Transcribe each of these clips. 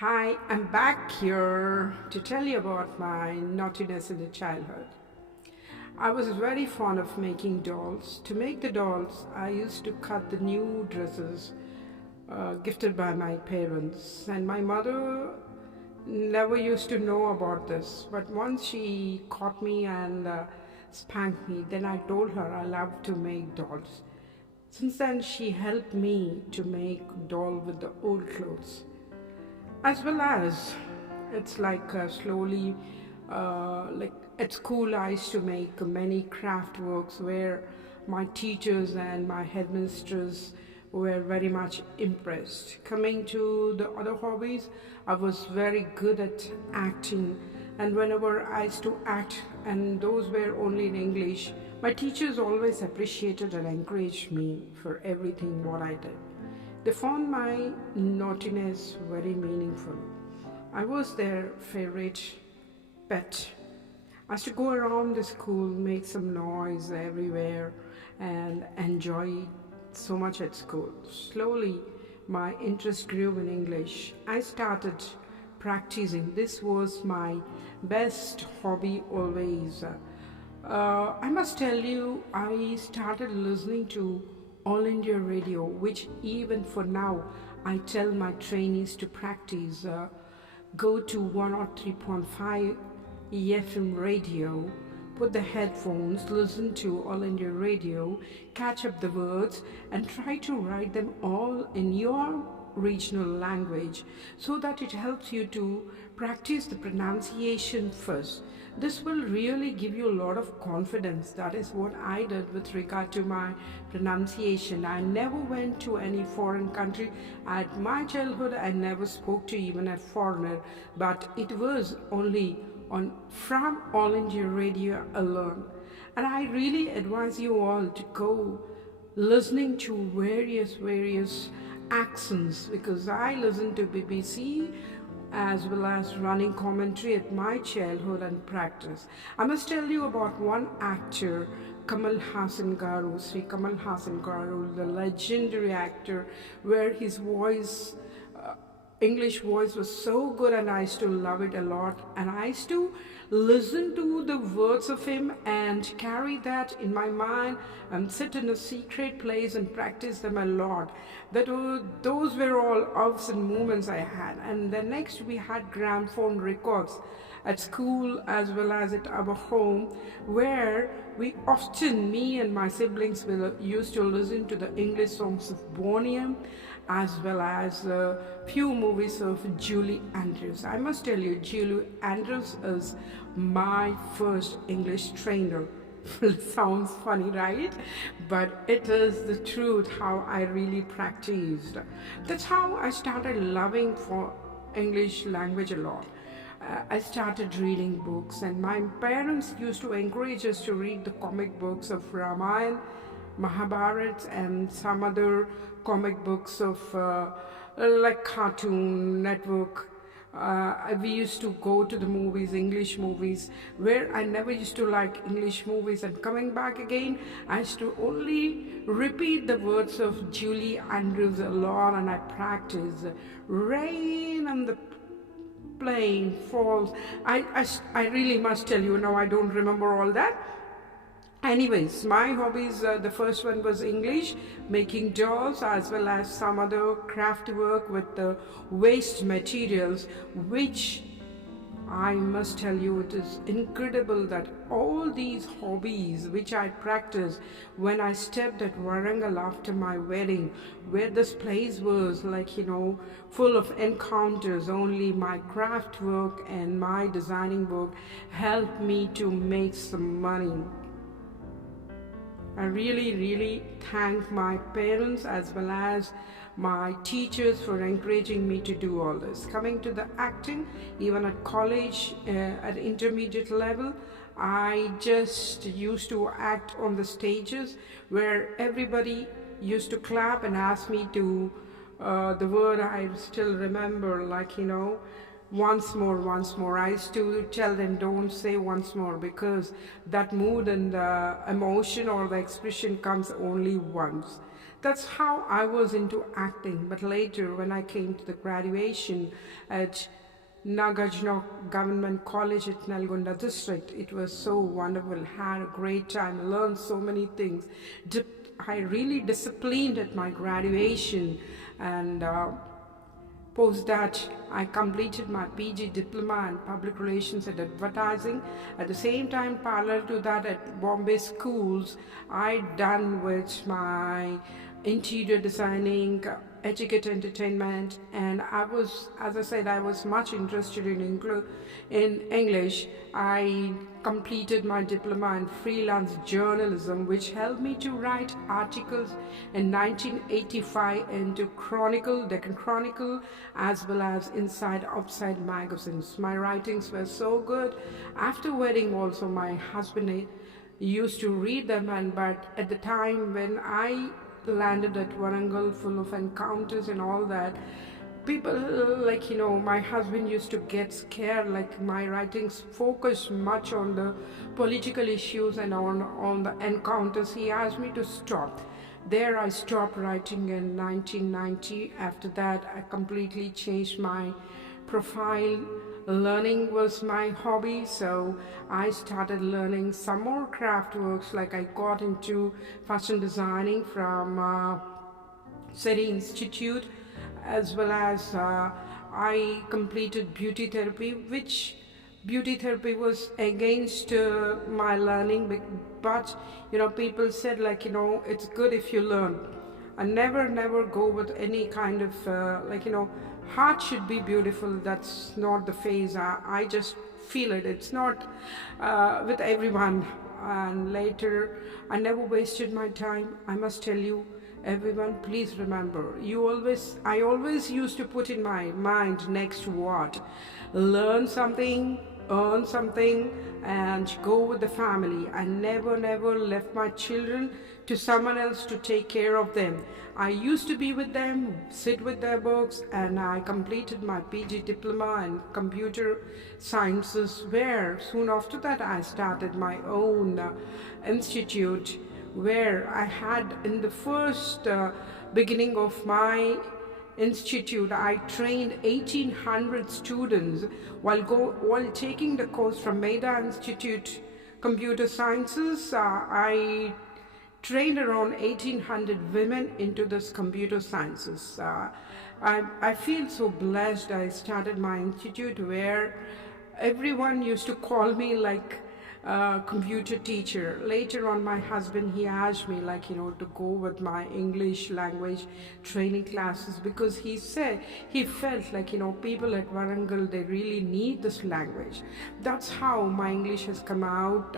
Hi, I'm back here to tell you about my naughtiness in the childhood. I was very fond of making dolls. To make the dolls, I used to cut the new dresses gifted by my parents, and my mother never used to know about this. But once she caught me and spanked me, then I told her I love to make dolls. Since then, she helped me to make doll with the old clothes as well as it's like slowly like at school I used to make many craft works where my teachers and my headmisters were very much impressed. Coming to the other hobbies, I was very good at acting, and whenever I used to act, and those were only in English, my teachers always appreciated and encouraged me for everything what I did. They found my naughtiness very meaningful. I was their favorite pet. I used to go around the school, make some noise everywhere, and enjoy so much at school. Slowly, my interest grew in English. I started practicing. This was my best hobby always. I must tell you, I started listening to All India Radio, which even for now I tell my trainees to practice. Go to 103.5 FM radio, put the headphones, listen to All India Radio, catch up the words, and try to write them all in your regional language so that it helps you to practice the pronunciation first. This will really give you a lot of confidence. That is what I did with regard to my pronunciation. I never went to any foreign country. At my childhood, I never spoke to even a foreigner, but it was only on from All India Radio alone. And I really advise you all to go listening to various accents, because I listen to BBC as well as running commentary at my childhood and practice. I must tell you about one actor, Kamal Hassan Garu, Sri Kamal Hassan Garu, the legendary actor, where his voice English voice was so good, and I used to love it a lot. And I used to listen to the words of him and carry that in my mind and sit in a secret place and practice them a lot. Those were all ups and moments I had. And then next we had gramophone records at school as well as at our home, where we often, me and my siblings, will used to listen to the English songs of Bonnie M, as well as a few movies of Julie Andrews. I must tell you, Julie Andrews is my first English trainer. Sounds funny, right? But it is the truth how I really practiced. That's how I started loving for English language a lot. I started reading books, and my parents used to encourage us to read the comic books of Ramayana, Mahabharat, and some other comic books of like Cartoon Network. We used to go to the movies, English movies, where I never used to like English movies. And coming back again, I used to only repeat the words of Julie Andrews a lot, and I practiced rain on the plane falls. I really must tell you now, I don't remember all that. Anyways, my hobbies, the first one was English, making dolls, as well as some other craft work with the waste materials, which I must tell you, it is incredible that all these hobbies which I practiced when I stepped at Warangal after my wedding, where this place was like, full of encounters, only my craft work and my designing work helped me to make some money. I really thank my parents as well as my teachers for encouraging me to do all this. Coming to the acting, even at college, at intermediate level, I just used to act on the stages where everybody used to clap and ask me to, the word I still remember, like, once more, once more. I used to tell them, don't say once more, because that mood and the emotion or the expression comes only once. That's how I was into acting. But later, when I came to the graduation at Nagarjuna Government College at Nalgonda district, it was so wonderful. Had a great time, learned so many things. I really disciplined at my graduation, and post that, I completed my PG diploma in public relations and advertising. At the same time, parallel to that, at Bombay schools, I done with my interior designing, etiquette entertainment, and I was, as I said, I was much interested in English. I completed my diploma in freelance journalism, which helped me to write articles in 1985 into Chronicle, Deccan Chronicle, as well as Inside Outside magazines. My writings were so good. After wedding, also my husband used to read them, but at the time when I landed at Warangal, full of encounters and all that, people my husband used to get scared, like my writings focus much on the political issues and on the encounters. He asked me to stop there. I stopped writing in 1990. After that, I completely changed my profile. Learning was my hobby, so I started learning some more craft works. Like I got into fashion designing from City Institute, as well as I completed beauty therapy, which beauty therapy was against my learning, but people said, it's good if you learn. I never go with any kind of heart should be beautiful. That's not the phase. I just feel it. It's not with everyone. And later, I never wasted my time. I must tell you, everyone, please remember, I always used to put in my mind next what? Learn something, earn something, and go with the family. I never left my children to someone else to take care of them. I used to be with them, sit with their books, and I completed my PG diploma in computer sciences, where soon after that I started my own institute, where I had, in the first beginning of my institute, I trained 1800 students while taking the course from Meda Institute Computer Sciences. I trained around 1800 women into this computer sciences. I feel so blessed. I started my institute where everyone used to call me like computer teacher. Later on, my husband, he asked me to go with my English language training classes, because he said he felt people at Warangal, they really need this language. That's how my English has come out.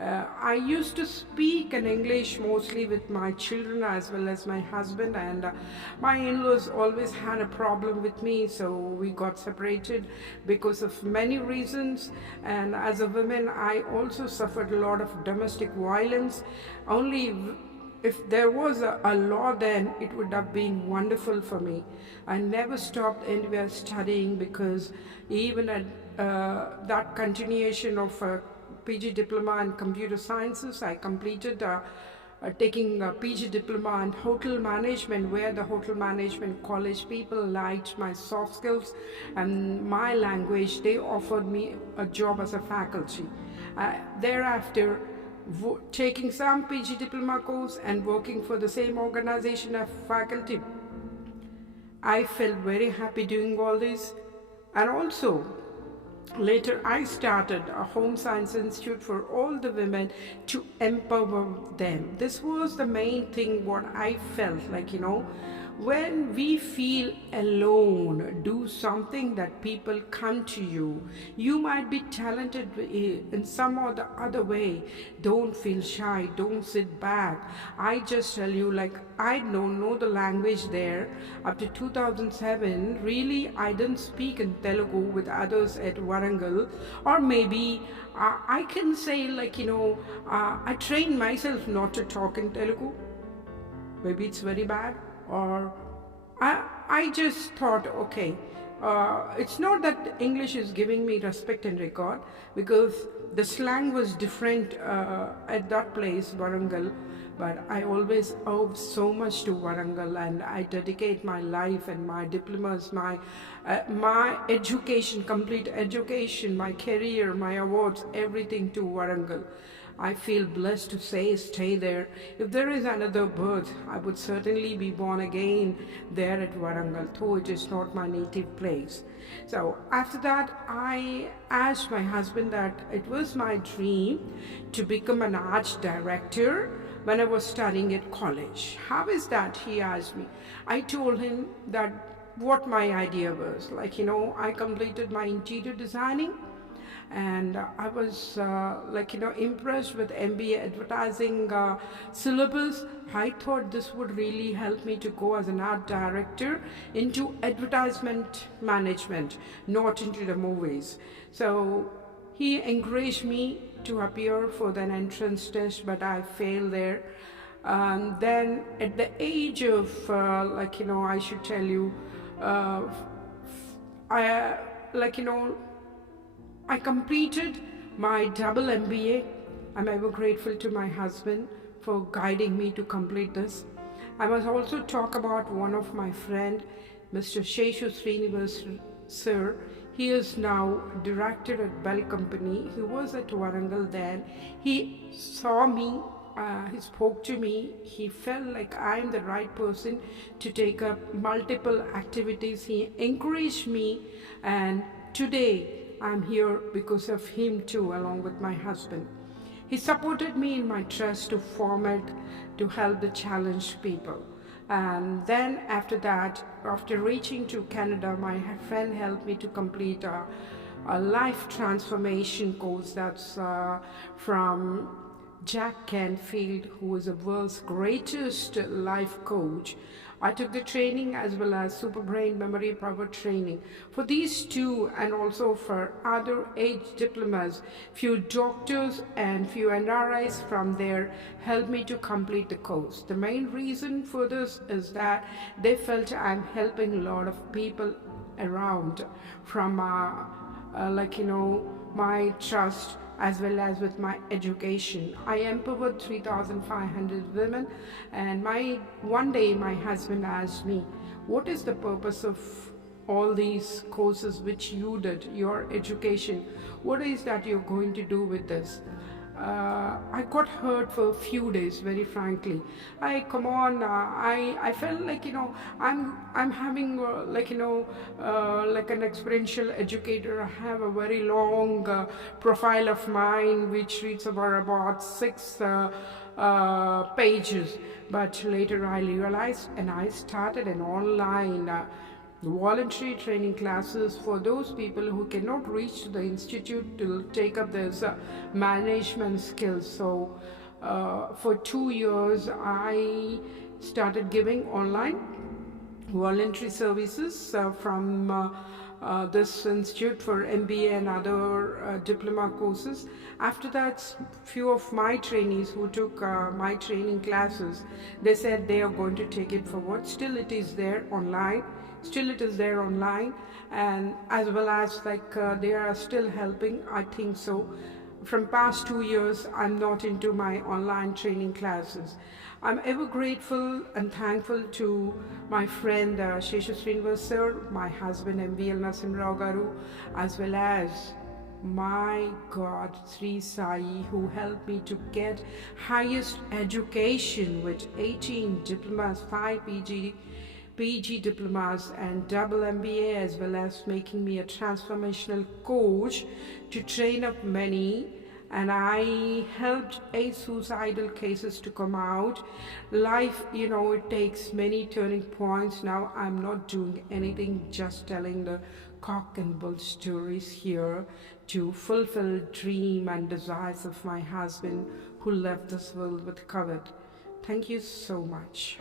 I used to speak in English mostly with my children as well as my husband, and my in-laws always had a problem with me, so we got separated because of many reasons. And as a woman, I also suffered a lot of domestic violence. Only if there was a law, then it would have been wonderful for me. I never stopped anywhere studying, because even at that continuation of PG diploma in computer sciences, I completed taking a PG diploma in hotel management, where the hotel management college people liked my soft skills and my language. They offered me a job as a faculty. Thereafter, taking some PG diploma course and working for the same organization as faculty, I felt very happy doing all this. And also, later, I started a home science institute for all the women to empower them. This was the main thing what I felt when we feel alone, do something that people come to you. You might be talented in some or the other way. Don't feel shy. Don't sit back. I just tell you, I don't know the language there. Up to 2007, really, I didn't speak in Telugu with others at Warangal. Or maybe I can say, I trained myself not to talk in Telugu. Maybe it's very bad. Or I just thought, okay, it's not that English is giving me respect and regard, because the slang was different at that place, Warangal. But I always owe so much to Warangal, and I dedicate my life and my diplomas, my education, complete education, my career, my awards, everything to Warangal. I feel blessed to say stay there. If there is another birth, I would certainly be born again there at Warangal, though it is not my native place. So after that, I asked my husband that it was my dream to become an art director when I was studying at college. How is that? He asked me. I told him that what my idea was. I completed my interior designing, and I was impressed with MBA advertising syllabus. I thought this would really help me to go as an art director into advertisement management, not into the movies. So he encouraged me to appear for an entrance test, but I failed there. Then at the age of I should tell you, I like you know I completed my double MBA. I'm ever grateful to my husband for guiding me to complete this. I must also talk about one of my friend, Mr. Sheshu Srinivas sir. He is now director at Bell Company. He was at Warangal then. He saw me, he spoke to me. He felt like I'm the right person to take up multiple activities. He encouraged me, and today I'm here because of him too, along with my husband. He supported me in my trust to format to help the challenged people. And then after that, after reaching to Canada, my friend helped me to complete a life transformation course that's from Jack Canfield, who is the world's greatest life coach. I took the training as well as super brain memory power training. For these two, and also for other age diplomas, few doctors and few NRIs from there helped me to complete the course. The main reason for this is that they felt I'm helping a lot of people around from my trust as well as with my education. I empowered 3,500 women, and one day my husband asked me, what is the purpose of all these courses which you did, your education? What is that you're going to do with this? I got hurt for a few days, very frankly. I felt like I'm having like an experiential educator. I have a very long profile of mine which reads about 6 pages. But later I realized, and I started an online voluntary training classes for those people who cannot reach to the institute to take up this management skills. So for 2 years I started giving online voluntary services from this institute for MBA and other diploma courses. After that, few of my trainees who took my training classes, they said they are going to take it forward. Still it is there online, and as well as they are still helping, I think so. From past 2 years, I'm not into my online training classes. I'm ever grateful and thankful to my friend Sheshu Srinivas sir, my husband MVL Nasimrao Garu, as well as my God Sri Sai, who helped me to get highest education with 18 diplomas, 5 PG diplomas and double MBA, as well as making me a transformational coach to train up many. And I helped 8 suicidal cases to come out. Life, it takes many turning points. Now I'm not doing anything, just telling the cock and bull stories here to fulfill dream and desires of my husband who left this world with COVID. Thank you so much.